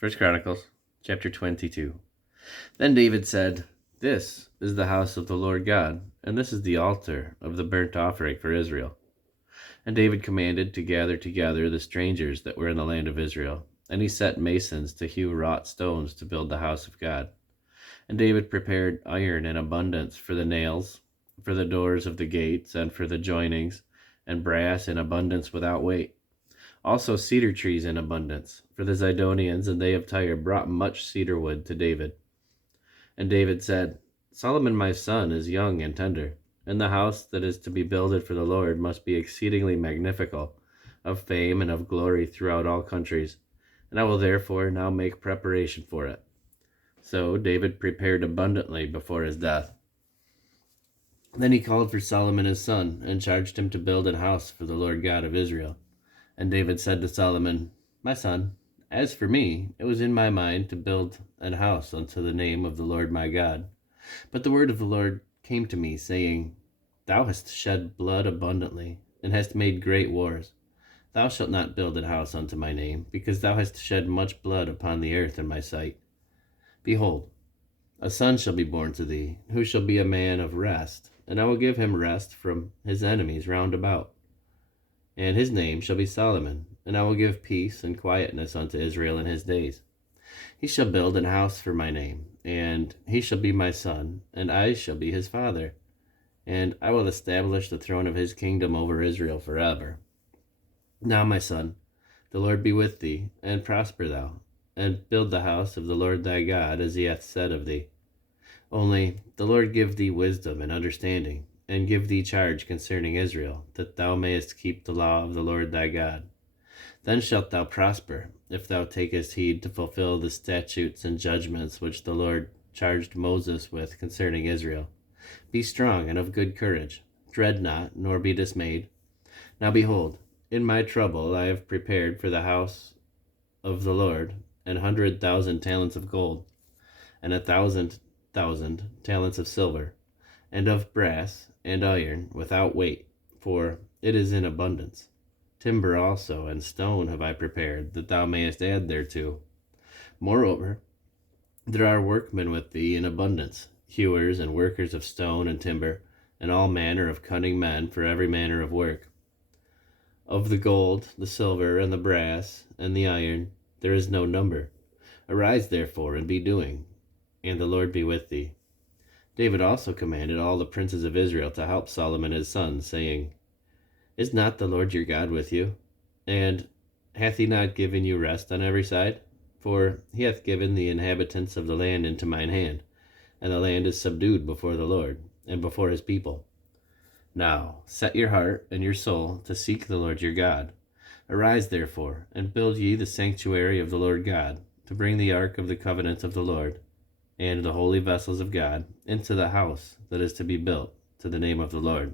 1 Chronicles chapter 22. Then David said, "This is the house of the Lord God, and this is the altar of the burnt offering for Israel." And David commanded to gather together the strangers that were in the land of Israel, and he set masons to hew wrought stones to build the house of God. And David prepared iron in abundance for the nails, for the doors of the gates, and for the joinings, and brass in abundance without weight. Also cedar trees in abundance, for the Zidonians and they of Tyre brought much cedar wood to David. And David said, "Solomon my son is young and tender, and the house that is to be builded for the Lord must be exceedingly magnifical, of fame and of glory throughout all countries, and I will therefore now make preparation for it." So David prepared abundantly before his death. Then he called for Solomon his son, and charged him to build an house for the Lord God of Israel. And David said to Solomon, "My son, as for me, it was in my mind to build an house unto the name of the Lord my God. But the word of the Lord came to me, saying, Thou hast shed blood abundantly, and hast made great wars. Thou shalt not build an house unto my name, because thou hast shed much blood upon the earth in my sight. Behold, a son shall be born to thee, who shall be a man of rest, and I will give him rest from his enemies round about. And his name shall be Solomon, and I will give peace and quietness unto Israel in his days. He shall build an house for my name, and he shall be my son, and I shall be his father. And I will establish the throne of his kingdom over Israel forever. Now, my son, the Lord be with thee, and prosper thou, and build the house of the Lord thy God, as he hath said of thee. Only the Lord give thee wisdom and understanding, and give thee charge concerning Israel, that thou mayest keep the law of the Lord thy God. Then shalt thou prosper, if thou takest heed to fulfill the statutes and judgments which the Lord charged Moses with concerning Israel. Be strong and of good courage. Dread not, nor be dismayed. Now behold, in my trouble I have prepared for the house of the Lord 100,000 talents of gold, and 1,000 talents of silver, and of brass and iron without weight, for it is in abundance. Timber also and stone have I prepared, that thou mayest add thereto. Moreover, there are workmen with thee in abundance, hewers and workers of stone and timber, and all manner of cunning men for every manner of work. Of the gold, the silver, and the brass, and the iron, there is no number. Arise therefore, and be doing, and the Lord be with thee. David also commanded all the princes of Israel to help Solomon his son, saying, Is not the Lord your God with you? And hath he not given you rest on every side? For he hath given the inhabitants of the land into mine hand, and the land is subdued before the Lord, and before his people. Now set your heart and your soul to seek the Lord your God. Arise therefore, and build ye the sanctuary of the Lord God, to bring the ark of the covenant of the Lord, and the holy vessels of God, into the house that is to be built to the name of the Lord.